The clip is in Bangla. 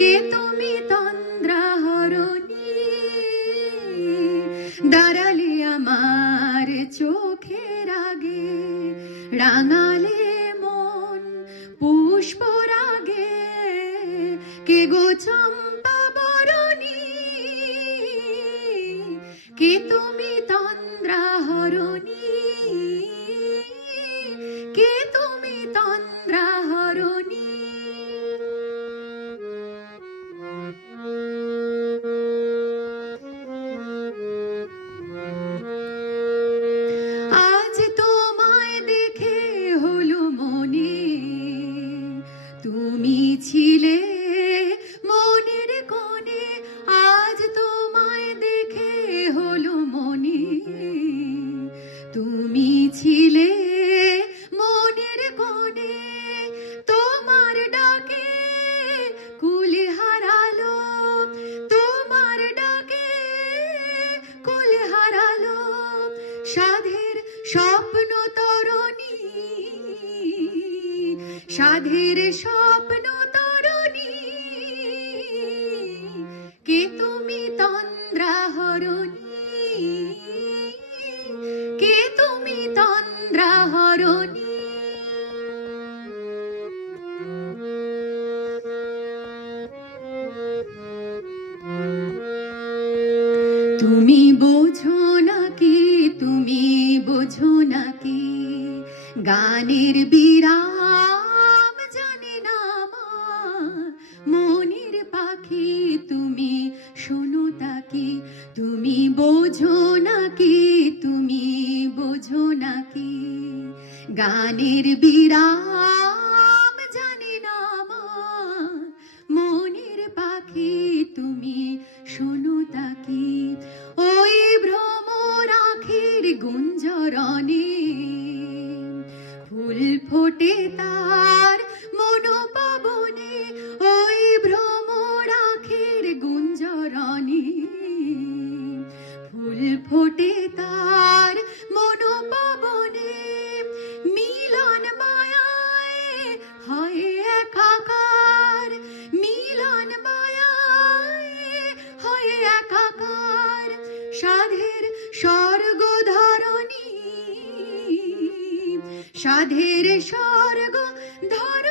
কে তুমি তন্দ্রাহরণী, দাঁড়ালে আমার চোখের আগে, রাঙালে মন পুষ্পরাগে। কে গো চম্পা বরণী, কে তুমি তন্দ্রাহরণী, কে তুমি তন্দ্রাহরণী। আজ তোমায় দেখে হলো মনে, তুমি ছিলে মনের কোণে। আজ তোমায় দেখে হলো মনে, তুমি ছিলে মনের কোণে। তোমার ডাকে কুল হারালো, তোমার ডাকে কুল হারালো সাধের স্বপ্ন তরণী, সাধের স্বপ্ন তরণী। কে তুমি তন্দ্রাহরণী, কে তুমি তন্দ্রাহরণী। তুমি বোঝো নাকি, তুমি বোঝো নাকি, গানের বিরাম জানে না আমার মনের পাখি। তুমি শোনো তাকি, তুমি বোঝো নাকি, তুমি বোঝো নাকি, গানের বিরাম জানে না আমার মনের পাখি। তুমি শোনো তাকি, ওই ভ্রমর আখির গুঞ্জরণে ফুল ফোটে তার মনোপাবনে। ওই ভ্রমর আখির গুঞ্জরণে ফুল ফোটে তার মনোপাবনে। মিলন মায়ায় হয় একাকার, মিলন মায়ায় হয় একাকার সাধের স্বর্গ ধরণী, সাধের স্বর্গ ধরণী।